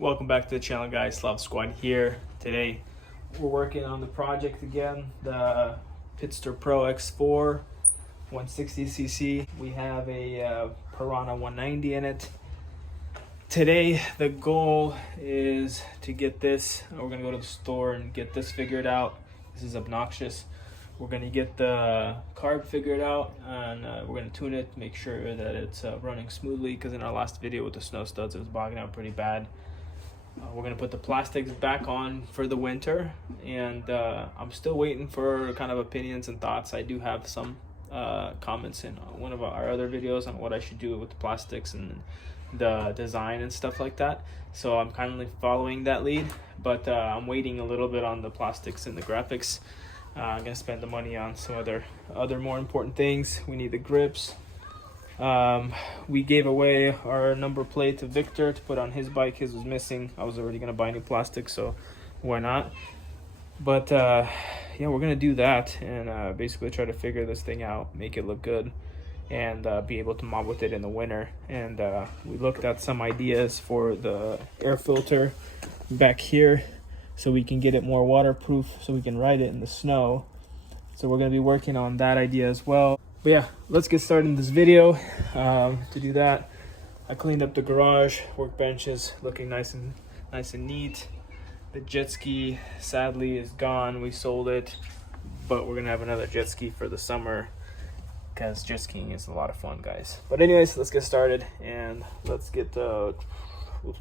Welcome back to the channel, guys. Slav Squad here. Today we're working on the project again, the Pitster Pro X4 160cc. We have a Piranha 190 in it. Today the goal is to get this. We're gonna go to the store and get this figured out. This is obnoxious. We're gonna get the carb figured out, and we're gonna tune it, make sure that it's running smoothly, because in our last video with the snow studs it was bogging out pretty bad. We're gonna put the plastics back on for the winter, and I'm still waiting for kind of opinions and thoughts. I do have some comments in one of our other videos on what I should do with the plastics and the design and stuff like that, so I'm kind of following that lead, but I'm waiting a little bit on the plastics and the graphics. I'm gonna spend the money on some other more important things. We need the grips. We gave away our number plate to Victor to put on his bike. His was missing. I was already gonna buy new plastic, so why not? But yeah, we're gonna do that and basically try to figure this thing out, make it look good, and be able to mob with it in the winter. And we looked at some ideas for the air filter back here, so we can get it more waterproof, so we can ride it in the snow. So we're gonna be working on that idea as well. But yeah, let's get started in this video. To do that, I cleaned up the garage. Workbench is looking nice and neat. The jet ski sadly is gone. We sold it, but we're gonna have another jet ski for the summer, because jet skiing is a lot of fun, guys. But anyways, let's get started, and let's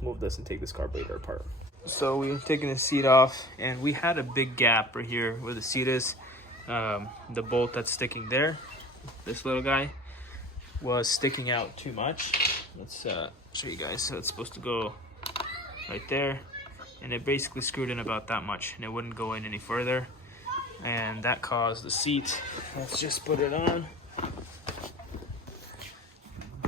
move this and take this carburetor apart. So we've taken the seat off, and we had a big gap right here where the seat is. The bolt that's sticking there, this little guy, was sticking out too much. Let's show you guys. So it's supposed to go right there, and it basically screwed in about that much, and it wouldn't go in any further, and that caused the seat, let's just put it on,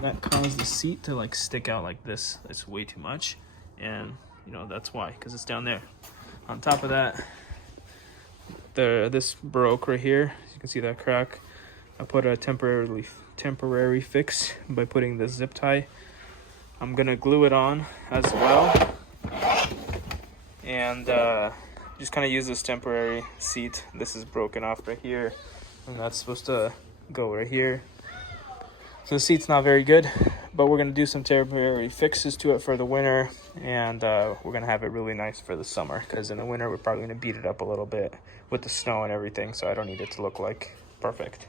that caused the seat to like stick out like this. It's way too much, and you know that's why, because it's down there. On top of that, this broke right here. You can see that crack. I put a temporary fix by putting the zip tie. I'm gonna glue it on as well, and just kind of use this temporary seat. This is broken off right here, and that's supposed to go right here. So the seat's not very good, but we're gonna do some temporary fixes to it for the winter, and we're gonna have it really nice for the summer, because in the winter we're probably gonna beat it up a little bit with the snow and everything, so I don't need it to look like perfect.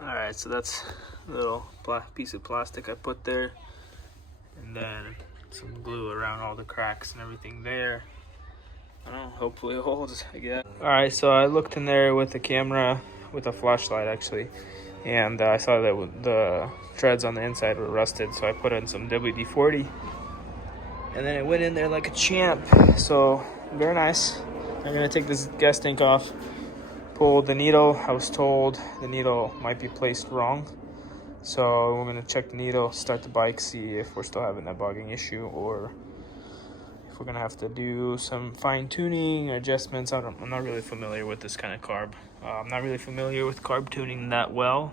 All right, so that's a little piece of plastic I put there, and then some glue around all the cracks and everything there. I don't know, hopefully it holds, I guess. All right, so I looked in there with the camera, with a flashlight actually, and I saw that the treads on the inside were rusted, so I put in some WD-40, and then it went in there like a champ. So very nice. I'm gonna take this gas tank off, pull the needle. I was told the needle might be placed wrong, so we're gonna check the needle, start the bike, see if we're still having that bogging issue, or if we're gonna have to do some fine-tuning adjustments. I'm not really familiar with this kind of carb. I'm not really familiar with carb tuning that well,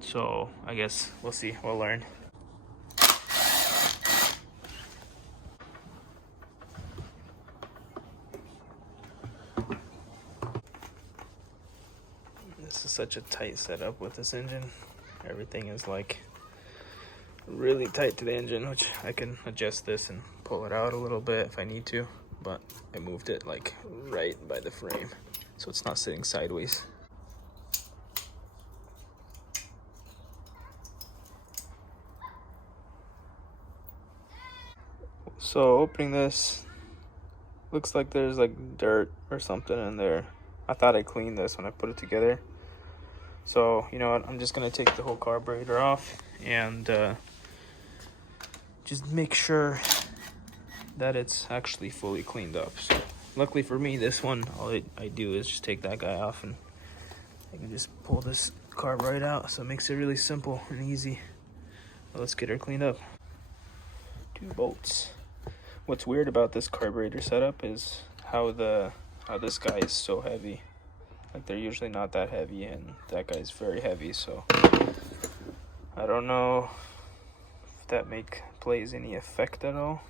so I guess we'll see, we'll learn. This is such a tight setup with this engine. Everything is like really tight to the engine, which I can adjust this and pull it out a little bit if I need to, but I moved it like right by the frame, so it's not sitting sideways. So opening this, looks like there's like dirt or something in there. I thought I cleaned this when I put it together. So you know what, I'm just gonna take the whole carburetor off and just make sure that it's actually fully cleaned up. So luckily for me, this one, all I do is just take that guy off, and I can just pull this carb right out, so it makes it really simple and easy. Well, let's get her cleaned up. 2 bolts. What's weird about this carburetor setup is how this guy is so heavy. Like, they're usually not that heavy, and that guy's very heavy, so I don't know if that plays any effect at all,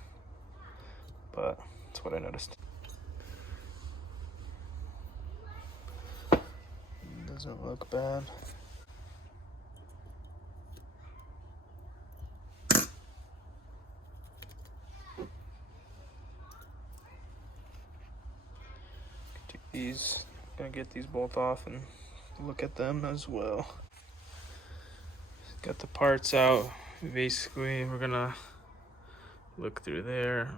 but that's what I noticed. Doesn't look bad. Gonna get these both off and look at them as well. Got the parts out. Basically, we're gonna look through there.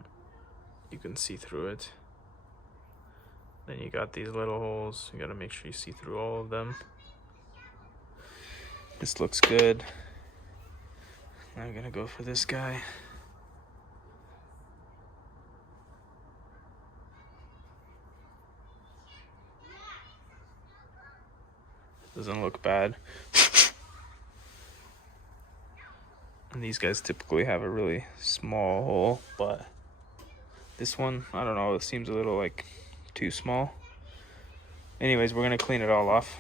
You can see through it. Then you got these little holes. You gotta make sure you see through all of them. This looks good. I'm gonna go for this guy. Doesn't look bad. And these guys typically have a really small hole, but this one, I don't know, it seems a little like too small. Anyways, we're gonna clean it all off.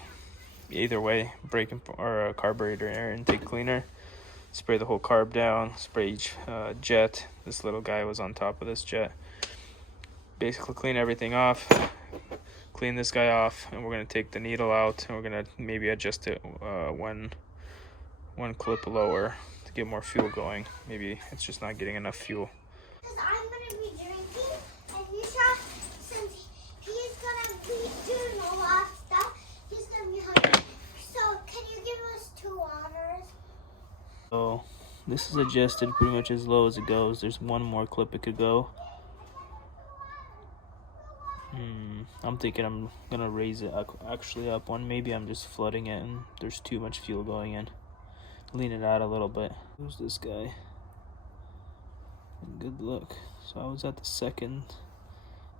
Either way, or carburetor air intake cleaner. Spray the whole carb down, spray each jet. This little guy was on top of this jet. Basically clean everything off. Clean this guy off, and we're gonna take the needle out, and we're gonna maybe adjust it one clip lower to get more fuel going. Maybe it's just not getting enough fuel. Because I'm gonna be drinking, and Yusha, since he's gonna be doing a lot of stuff, he's gonna be hungry. So can you give us 2 waters? So this is adjusted pretty much as low as it goes. There's one more clip it could go. I'm thinking I'm gonna raise it actually up one. Maybe I'm just flooding it and there's too much fuel going in. Lean it out a little bit. Who's this guy? Good look. So I was at the second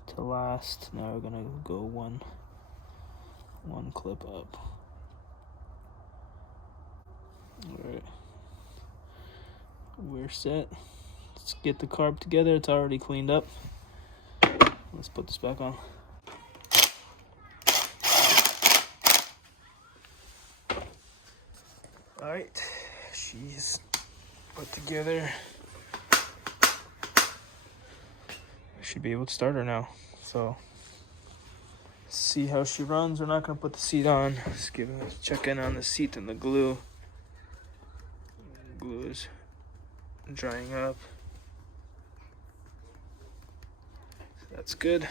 to last. Now we're gonna go one clip up. Alright. We're set. Let's get the carb together. It's already cleaned up. Let's put this back on. Alright, she's put together. I should be able to start her now. So, see how she runs. We're not going to put the seat on. Just check in on the seat and the glue. The glue is drying up. That's good.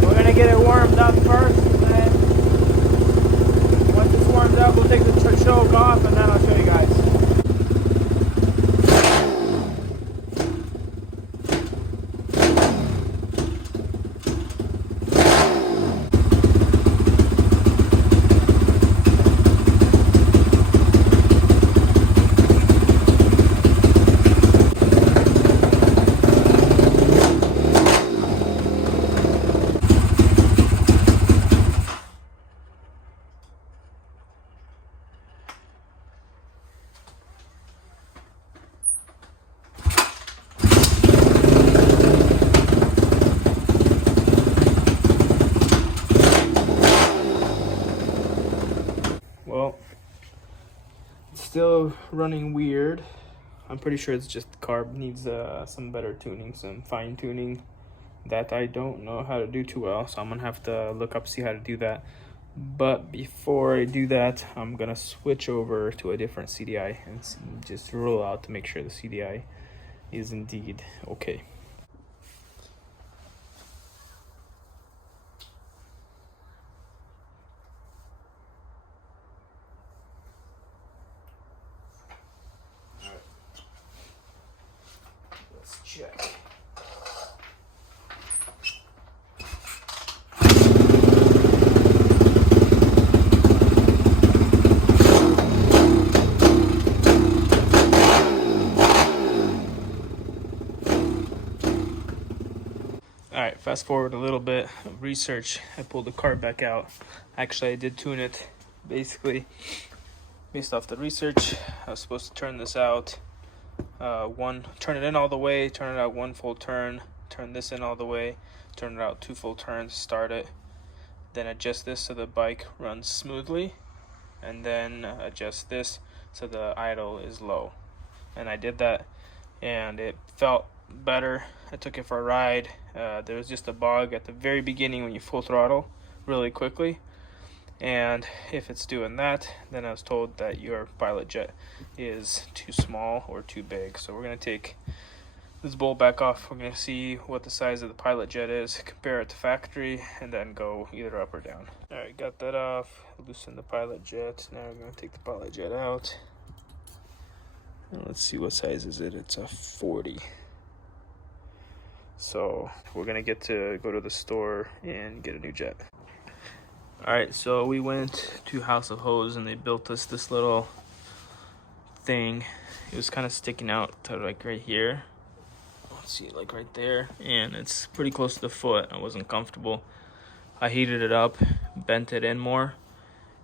We're gonna get it warmed up first, and then once it's warmed up, we'll take the choke off, and then I'll show you guys. Well, it's still running weird. I'm pretty sure it's just the carb needs some better tuning, some fine tuning that I don't know how to do too well. So I'm gonna have to look up, see how to do that. But before I do that, I'm gonna switch over to a different CDI and just roll out to make sure the CDI is indeed okay. Let's check. fast forward a little bit of research. I pulled the carb back out. Actually, I did tune it. Basically, based off the research, I was supposed to turn this out turn it in all the way, turn it out 1 full turn, turn this in all the way, turn it out 2 full turns, start it, then adjust this so the bike runs smoothly, and then adjust this so the idle is low. And I did that, and it felt better. I took it for a ride. There was just a bug at the very beginning when you full throttle really quickly, and if it's doing that, then I was told that your pilot jet is too small or too big. So we're going to take this bolt back off. We're going to see what the size of the pilot jet is, compare it to factory, and then go either up or down. All right, got that off. Loosen the pilot jet. Now I'm going to take the pilot jet out. And let's see, what size is it? It's a 40. So we're going to go to the store and get a new jet. Alright, so we went to House of Hose and they built us this little thing. It was kind of sticking out to like right here. Let's see, like right there. And it's pretty close to the foot. I wasn't comfortable. I heated it up, bent it in more,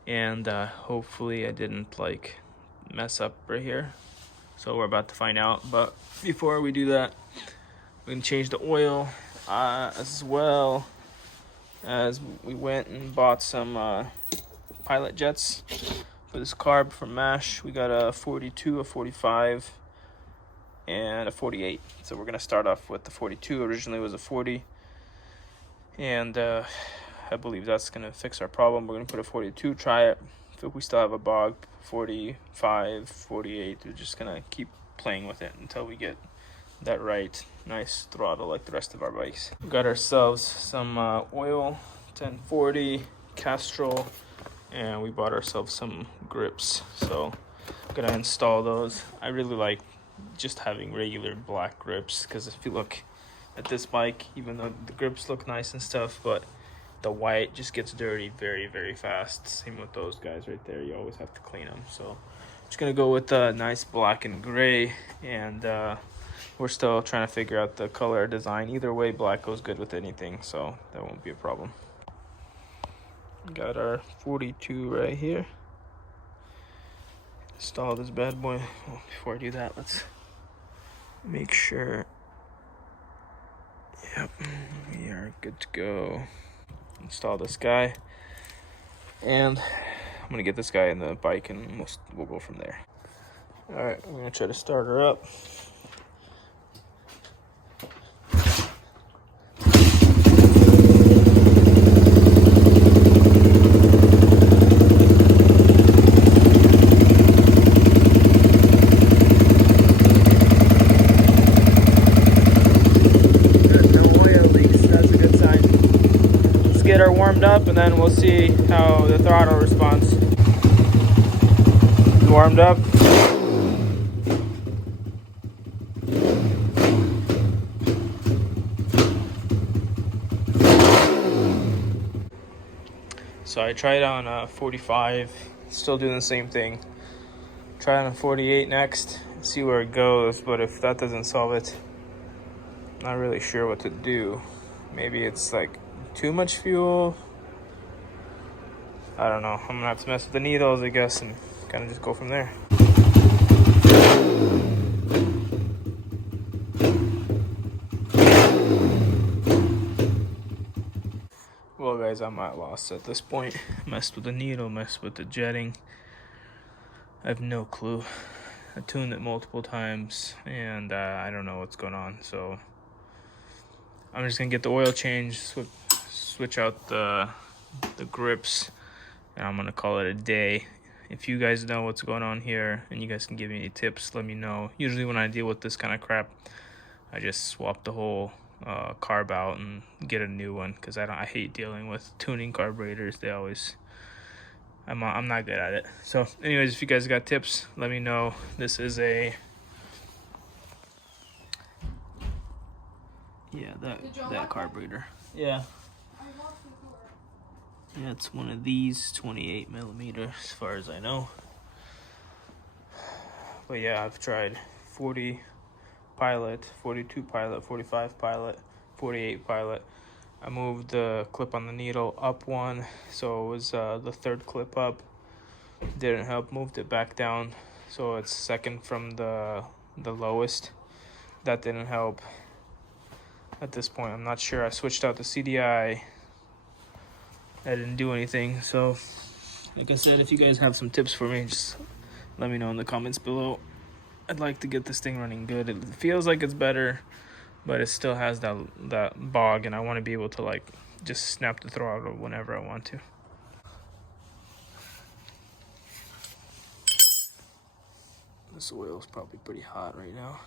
and hopefully I didn't like mess up right here. So we're about to find out. But before we do that, we can change the oil as well. As we went and bought some pilot jets for this carb from MASH. We got a 42, a 45, and a 48. So we're going to start off with the 42. Originally it was a 40. And I believe that's going to fix our problem. We're going to put a 42, try it. If we still have a bog, 45, 48. We're just going to keep playing with it until we get that right nice throttle like the rest of our bikes. We got ourselves some oil, 1040 Castrol, and we bought ourselves some grips, so I'm gonna install those. I really like just having regular black grips, because if you look at this bike, even though the grips look nice and stuff, but the white just gets dirty very, very fast. Same with those guys right there. You always have to clean them. So I'm just gonna go with a nice black and gray, and we're still trying to figure out the color design. Either way, black goes good with anything, so that won't be a problem. Got our 42 right here. Install this bad boy. Oh, before I do that, let's make sure. Yep, we are good to go. Install this guy, and I'm gonna get this guy in the bike, and we'll go from there. All right, I'm gonna try to start her up. Get her warmed up, and then we'll see how the throttle responds. Warmed up. So I tried on 45, still doing the same thing. Try on a 48 next, see where it goes, but if that doesn't solve it, not really sure what to do. Maybe it's like too much fuel. I don't know. I'm gonna have to mess with the needles, I guess, and kind of just go from there. Well, guys, I'm at loss at this point. Messed with the needle, messed with the jetting. I have no clue. I tuned it multiple times, and I don't know what's going on. So I'm just gonna get the oil change, switch out the grips, and I'm gonna call it a day. If you guys know what's going on here and you guys can give me any tips, let me know. Usually when I deal with this kind of crap, I just swap the whole carb out and get a new one, because I hate dealing with tuning carburetors. They always, I'm not good at it. So anyways, if you guys got tips, let me know. This is a that carburetor. Yeah, it's one of these 28 millimeter as far as I know. But yeah, I've tried 40 pilot, 42 pilot, 45 pilot, 48 pilot. I moved the clip on the needle up one, so it was the third clip up. Didn't help. Moved it back down, so it's second from the lowest. That didn't help. At this point, I'm not sure. I switched out the CDI. I didn't do anything. So, like I said, if you guys have some tips for me, just let me know in the comments below. I'd like to get this thing running good. It feels like it's better, but it still has that bog, and I want to be able to like just snap the throttle whenever I want to. This oil is probably pretty hot right now.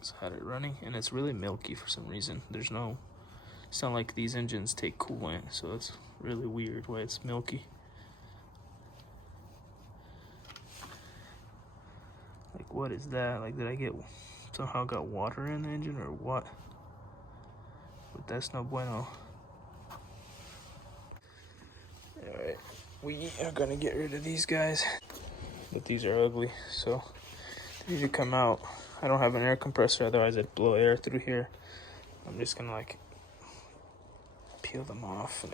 Just had it running, and it's really milky for some reason. It's not like these engines take coolant, so it's really weird why it's milky. Like, what is that? Like, did I somehow got water in the engine or what? But that's no bueno. Alright, we are gonna get rid of these guys. But these are ugly, so they need to come out. I don't have an air compressor, otherwise I'd blow air through here. I'm just gonna like peel them off.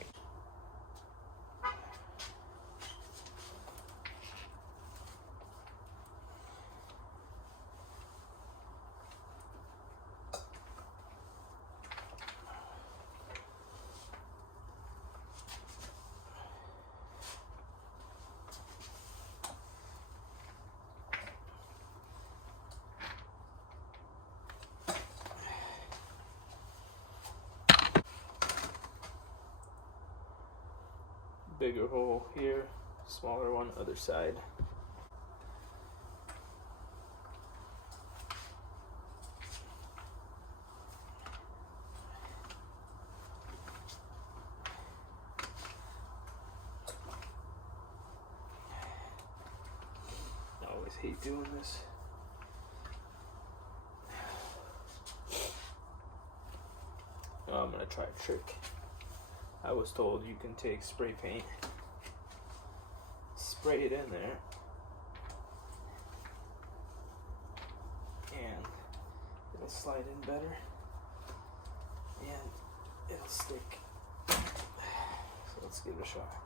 Bigger hole here, smaller one other side. I always hate doing this. Oh, I'm gonna try a trick. I was told you can take spray paint, spray it in there, and it'll slide in better, and it'll stick. So let's give it a shot.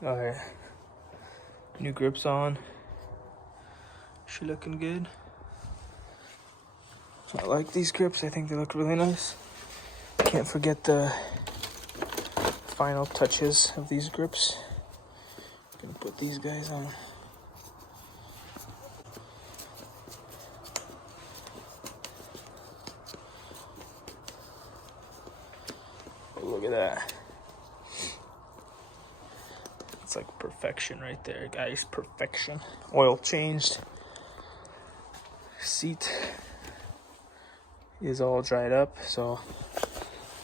Alright, new grips on. She looking good. I like these grips, I think they look really nice. Can't forget the final touches of these grips. Gonna put these guys on. Oh, look at that. It's like perfection right there, guys. Perfection. Oil changed. Seat is all dried up, so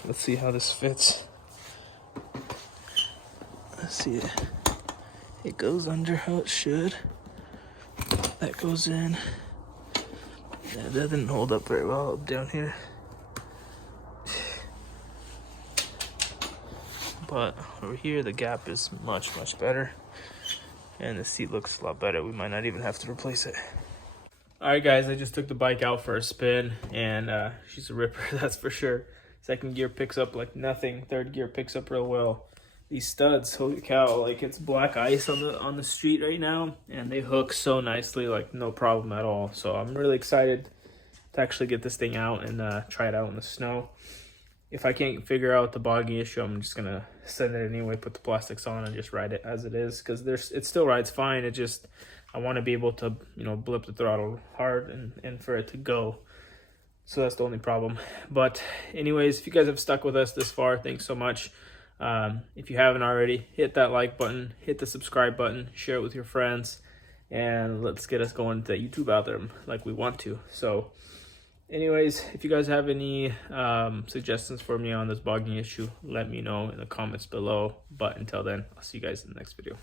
let's see how this fits. Let's see it. It goes under how it should. That goes in. Yeah, that didn't hold up very well up down here. But over here, the gap is much, much better. And the seat looks a lot better. We might not even have to replace it. All right, guys, I just took the bike out for a spin, and she's a ripper, that's for sure. Second gear picks up like nothing. Third gear picks up real well. These studs, holy cow, like it's black ice on the street right now, and they hook so nicely, like no problem at all. So I'm really excited to actually get this thing out and try it out in the snow. If I can't figure out the bogging issue, I'm just gonna send it anyway, put the plastics on and just ride it as it is, because it still rides fine. It just, I want to be able to, you know, blip the throttle hard and for it to go. So that's the only problem. But anyways, if you guys have stuck with us this far, thanks so much. If you haven't already, hit that like button, hit the subscribe button, share it with your friends, and let's get us going to YouTube algorithm like we want to. So anyways, if you guys have any suggestions for me on this bogging issue, let me know in the comments below. But until then, I'll see you guys in the next video.